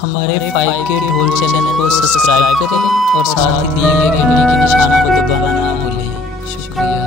हमारे 5K ढोल चैनल को सब्सक्राइब करें और साथ ही दिए गए घंटी के निशान को दबाना ना भूलें। शुक्रिया।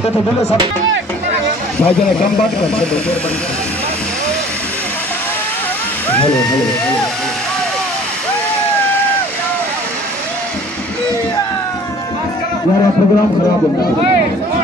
हेलो तो बोले सब भाई जरा कम बात कर। हेलो हेलो यार प्रोग्राम खराब हो गया।